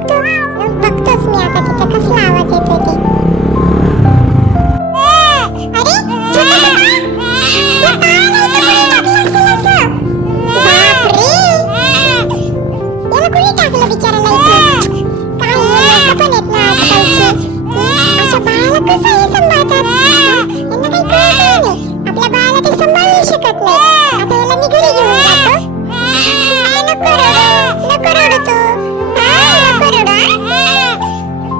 बघतो. बघतोच मी आता तिथे कसला आवाज येतोय ते. अरे याला कोणी टाकलं बिचाराला इथे? काय लोक पण आहेत ना आजकालचे, अशा बाळाला कसं हे सांभाळतात? यांना काही कळत नाही. आपल्या बाळाला ते सांभाळू शकत नाही. आता याला मी घरी घेऊन जातो. नको रडू, नको रडू तू. नको रडू.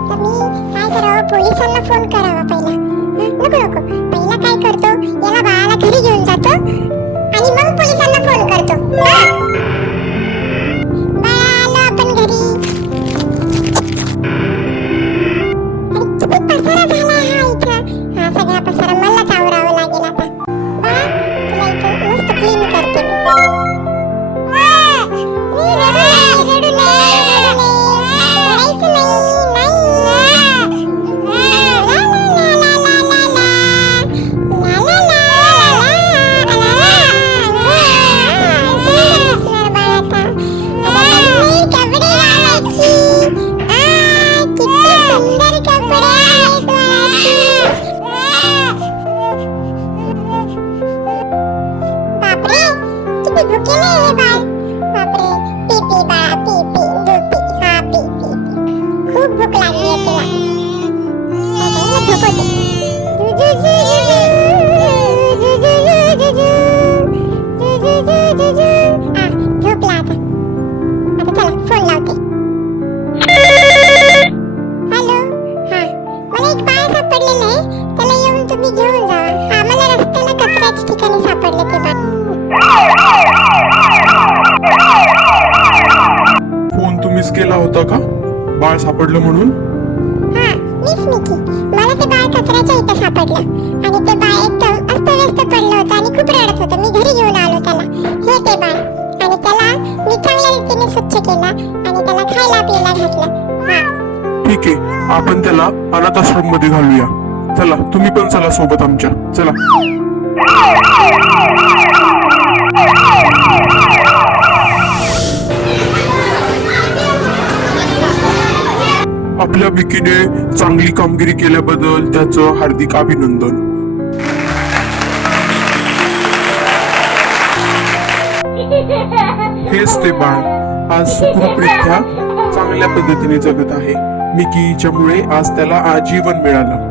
तर मी काय करावं? पोलिसांना फोन करावा पहिला. नको नको, पहिला काय करतो, याला बाळाला घरी घेऊन जातो आणि मग पोलिसांना फोन करतो. बाळा आलो आपण घरी. अरे किती पसारा झाला हा इथं. हा सगळा पसारा मलाच आवरावा लागेल आता. बाळा तुला इथं मस्त क्लीन करते मी. रडू नये, रडायचं नाही. बापरे किती भुकेले हे बाळ. बापरे पी पी बाळा, पी पी दूध पी. हा पी पी पी. खूप भूक लागली आहे तुला. आता याला झोपवते. झोपला आता. आता चला फोन लावते. हॅलो. हा मला एक बाळ सापडलेलं आहे, त्याला येऊन तुम्ही घेऊन जा. हा मला रस्त्याला कचऱ्याच्या ठिकाणी सापडलं ते बाळ. फोन तुम्हीच केला होता का बाळ सापडलं म्हणून? हा मीच मिकी. मला ते बाळ कचऱ्याच्या इथं सापडलं आणि ते बाळ एकदम अस्तव्यस्त पडलं होतं आणि खूप रडत होतं. मी घरी घेऊन आलो त्याला. हे ते बाळ. आणि त्याला मी चांगल्या रीतीने स्वच्छ केलं आणि त्याला खायला प्यायला घातलं. हा ठीक आहे, आपण त्याला अनाथ आश्रम मध्ये घालूया. चला तुम्ही पण चला सोबत आमच्या. चला. आपल्या विकीने चांगली कामगिरी केल्याबद्दल त्याचं हार्दिक अभिनंदन. हेच ते बाळ आज सुखरूपरित्या चांगल्या पद्धतीने जगत आहे. मिकीच्यामुळे आज त्याला आजीवन मिळालं.